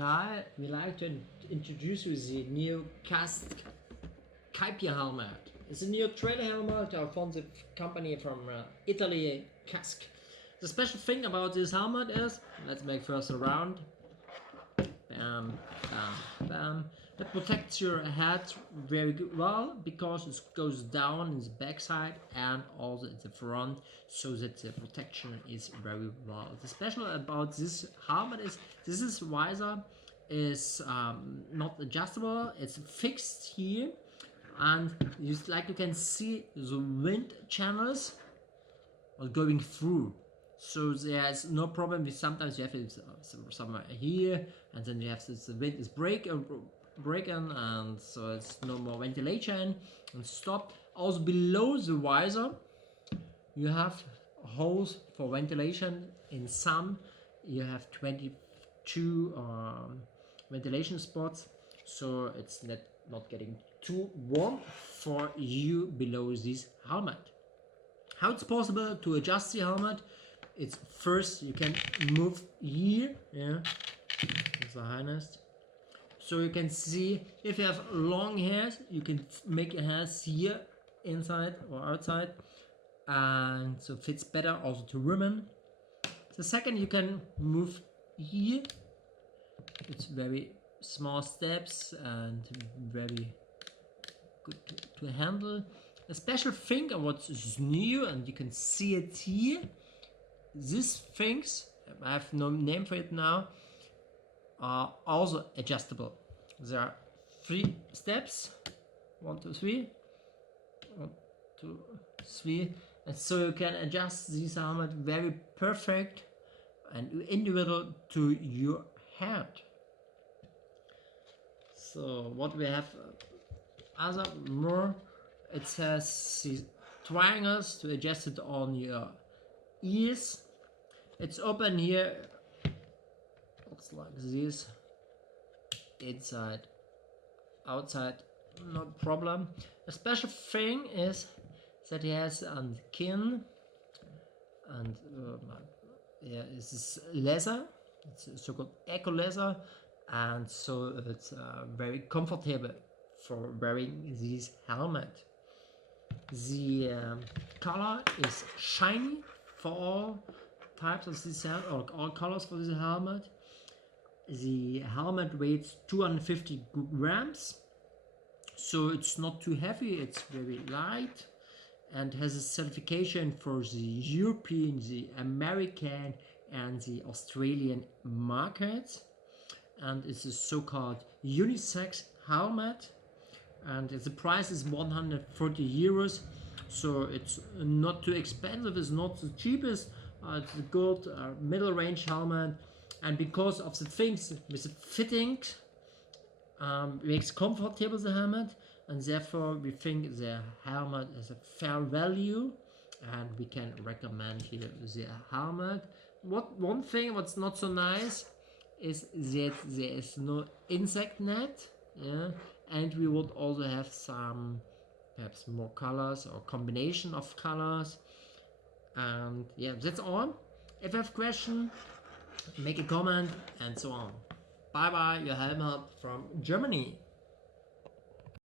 I would like to introduce you the new Kask Caipi helmet. It's a new trailer helmet from the company from Italy, Kask. The special thing about this helmet is, let's make first a round. Bam, bam, bam. That protects your head very well because it goes down in the backside and also in the front, so that the protection is very well. The special about this helmet is this visor is not adjustable. It's fixed here, and like you can see the wind channels are going through. So there's no problem with sometimes you have it somewhere here, and then you have this, the wind is breaking, and so it's no more ventilation and stop. Also below the visor you have holes for ventilation. In some you have 22 ventilation spots, so it's not getting too warm for you below this helmet. How it's possible to adjust the helmet? It's first you can move here, yeah, that's the highest. So you can see if you have long hairs, you can make your hairs here inside or outside, and so fits better also to women. The second you can move here. It's very small steps and very good to handle. A special thing of what is new, and you can see it here. These things, I have no name for it now, are also adjustable. There are 3 steps, 1, 2, 3, 1, 2, 3, and so you can adjust this helmet very perfect and individual to your head. So what we have other more, it says these triangles to adjust it on your ears. It's open here, looks like this, inside, outside, no problem. A special thing is that he has on the kin, and yeah, this is leather, it's so-called eco leather, and so it's very comfortable for wearing this helmet. The color is shiny for all types of this helmet, or all colors for this helmet. The helmet weighs 250 grams, so it's not too heavy, it's very light, and has a certification for the European, the American and the Australian markets, and it's a so-called unisex helmet, and the price is 140 euros, so it's not too expensive, it's not the cheapest, it's a good middle range helmet, and because of the things with the fittings, makes comfortable the helmet, and therefore we think the helmet is a fair value, and we can recommend here the helmet. One thing what's not so nice is that there is no insect net, yeah, and we would also have some perhaps more colors or combination of colors. And yeah, that's all. If you have a question, make a comment and so on. Bye bye, your Helmheld from Germany.